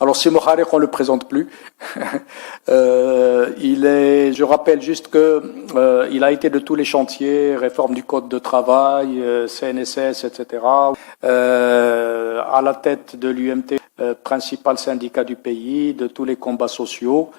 Alors, Simo Kharik, on ne le présente plus. Je rappelle juste que il a été de tous les chantiers, réforme du code de travail, CNSS, etc. À la tête de l'UMT, principal syndicat du pays, de tous les combats sociaux.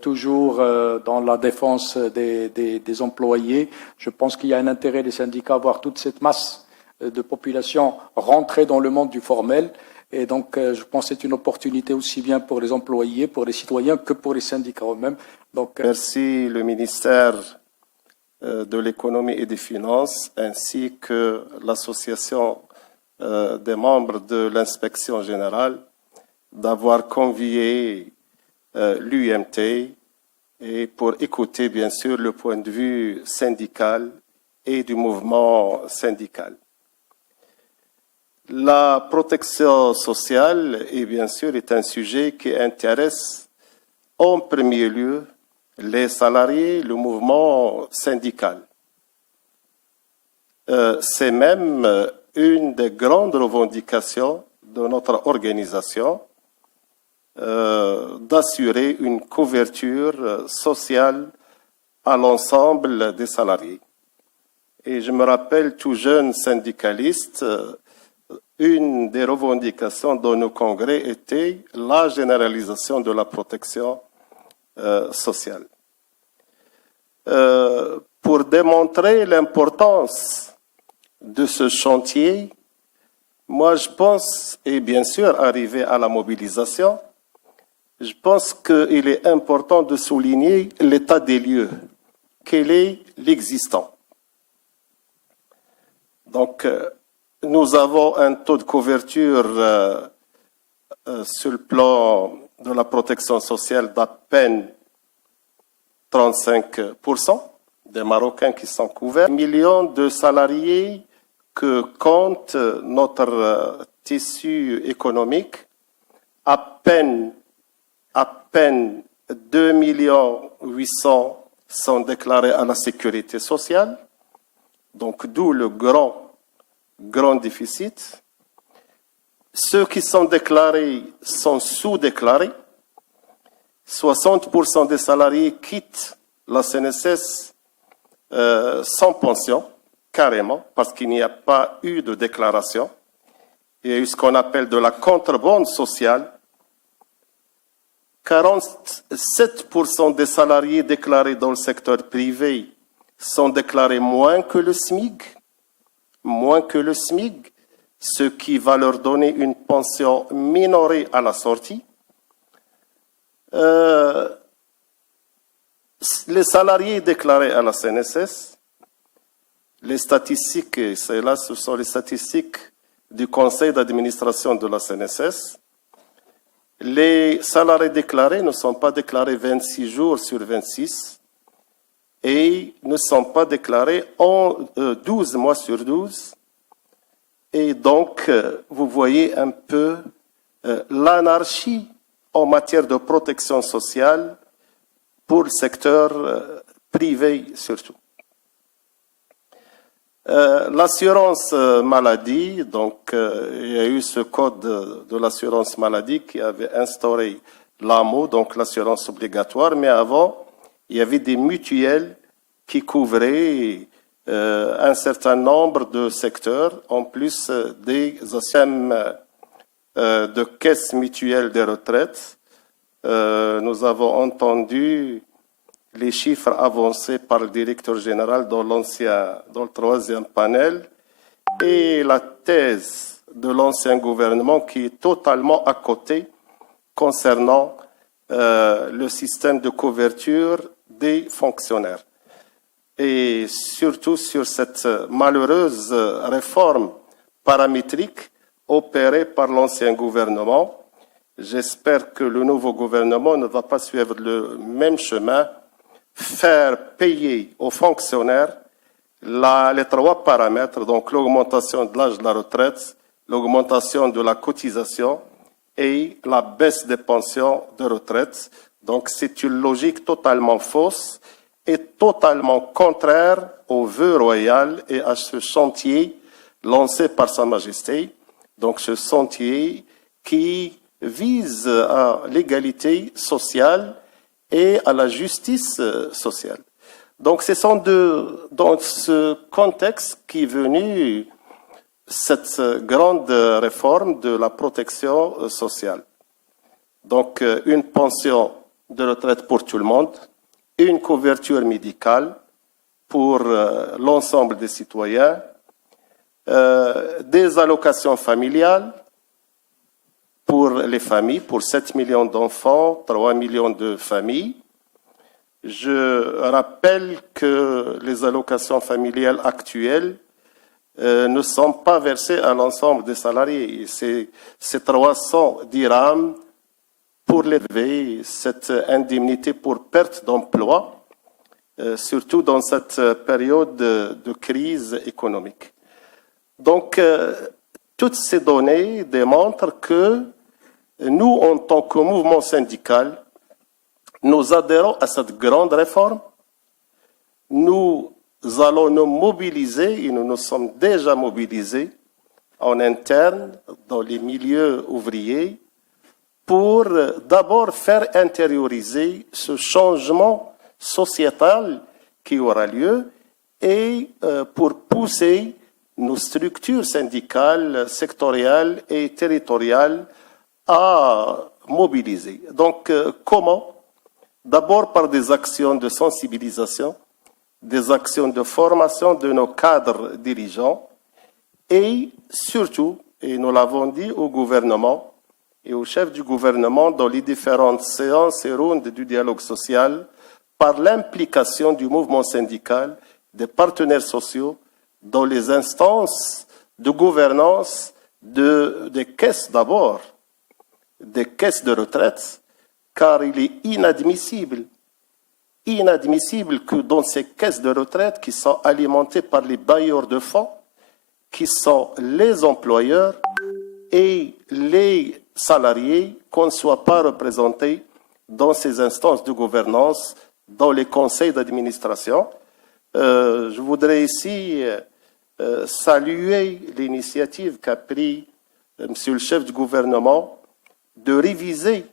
Toujours dans la défense des employés. Je pense qu'il y a un intérêt des syndicats à voir toute cette masse de population rentrer dans le monde du formel. Et donc, je pense que c'est une opportunité aussi bien pour les employés, pour les citoyens, que pour les syndicats eux-mêmes. Donc, merci le ministère de l'économie et des finances, ainsi que l'association des membres de l'inspection générale, d'avoir convié l'UMT et pour écouter, bien sûr, le point de vue syndical et du mouvement syndical. La protection sociale, et bien sûr, est un sujet qui intéresse en premier lieu les salariés, le mouvement syndical. C'est même une des grandes revendications de notre organisation d'assurer une couverture sociale à l'ensemble des salariés. Et je me rappelle, tout jeune syndicaliste, une des revendications de nos congrès était la généralisation de la protection sociale. Pour démontrer l'importance de ce chantier, moi je pense, et bien sûr arriver à la mobilisation, je pense qu'il est important de souligner l'état des lieux, quel est l'existant. Donc, nous avons un taux de couverture sur le plan de la protection sociale d'à peine 35% des Marocains qui sont couverts. Millions de salariés que compte notre tissu économique, à peine 2 800 sont déclarés à la sécurité sociale, donc d'où le grand déficit. Ceux qui sont déclarés sont sous-déclarés. 60% des salariés quittent la CNSS sans pension, carrément, parce qu'il n'y a pas eu de déclaration. Il y a eu ce qu'on appelle de la contrebande sociale. 47% des salariés déclarés dans le secteur privé sont déclarés moins que le SMIC, ce qui va leur donner une pension minorée à la sortie. Les salariés déclarés à la CNSS, les statistiques, ce sont les statistiques du conseil d'administration de la CNSS. Les salariés déclarés ne sont pas déclarés 26 jours sur 26 et ne sont pas déclarés en 12 mois sur 12. Et donc, vous voyez un peu l'anarchie en matière de protection sociale pour le secteur privé surtout. L'assurance maladie, donc il y a eu ce code de l'assurance maladie qui avait instauré l'AMO, donc l'assurance obligatoire, mais avant, il y avait des mutuelles qui couvraient un certain nombre de secteurs, en plus des systèmes de caisses mutuelles des retraites. Nous avons entendu les chiffres avancés par le directeur général dans le troisième panel et la thèse de l'ancien gouvernement qui est totalement à côté concernant le système de couverture des fonctionnaires. Et surtout sur cette malheureuse réforme paramétrique opérée par l'ancien gouvernement. J'espère que le nouveau gouvernement ne va pas suivre le même chemin, faire payer aux fonctionnaires les trois paramètres, donc l'augmentation de l'âge de la retraite, l'augmentation de la cotisation et la baisse des pensions de retraite. Donc c'est une logique totalement fausse et totalement contraire au vœu royal et à ce chantier lancé par Sa Majesté. Donc ce chantier qui vise à l'égalité sociale et à la justice sociale. Donc, ce sont dans ce contexte qui est venu cette grande réforme de la protection sociale. Donc, une pension de retraite pour tout le monde, une couverture médicale pour l'ensemble des citoyens, des allocations familiales pour les familles, pour 7 millions d'enfants, 3 millions de familles. Je rappelle que les allocations familiales actuelles ne sont pas versées à l'ensemble des salariés. C'est 300 dirhams pour lever cette indemnité pour perte d'emploi, surtout dans cette période de crise économique. Donc, toutes ces données démontrent que nous, en tant que mouvement syndical, nous adhérons à cette grande réforme. Nous allons nous mobiliser, et nous nous sommes déjà mobilisés en interne, dans les milieux ouvriers, pour d'abord faire intérioriser ce changement sociétal qui aura lieu et pour pousser nos structures syndicales, sectorielles et territoriales à mobiliser. Donc, comment? D'abord par des actions de sensibilisation, des actions de formation de nos cadres dirigeants et surtout, et nous l'avons dit au gouvernement et au chef du gouvernement dans les différentes séances et rondes du dialogue social, par l'implication du mouvement syndical, des partenaires sociaux, dans les instances de gouvernance des caisses d'abord, des caisses de retraite, car il est inadmissible que dans ces caisses de retraite qui sont alimentées par les bailleurs de fonds, qui sont les employeurs et les salariés, qu'on ne soit pas représentés dans ces instances de gouvernance, dans les conseils d'administration. Je voudrais ici saluer l'initiative qu'a prise Monsieur le chef du gouvernement de réviser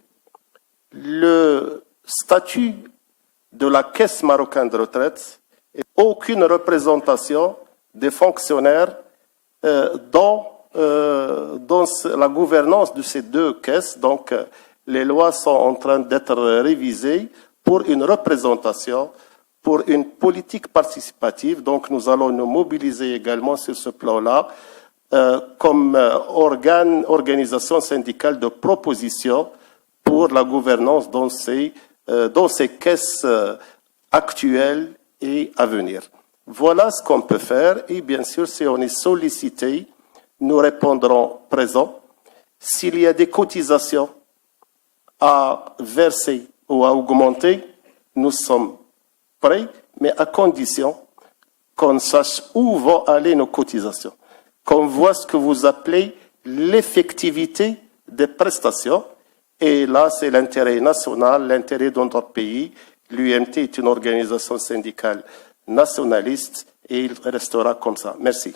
le statut de la Caisse marocaine de retraite et aucune représentation des fonctionnaires dans la gouvernance de ces deux caisses. Donc, les lois sont en train d'être révisées pour une représentation, pour une politique participative. Donc, nous allons nous mobiliser également sur ce plan-là comme organisation syndicale de proposition pour la gouvernance dans ces caisses actuelles et à venir. Voilà ce qu'on peut faire et bien sûr, si on est sollicité, nous répondrons présent. S'il y a des cotisations à verser ou à augmenter, nous sommes prêts, mais à condition qu'on sache où vont aller nos cotisations, qu'on voit ce que vous appelez l'effectivité des prestations. Et là, c'est l'intérêt national, l'intérêt de notre pays. L'UMT est une organisation syndicale nationaliste et il restera comme ça. Merci.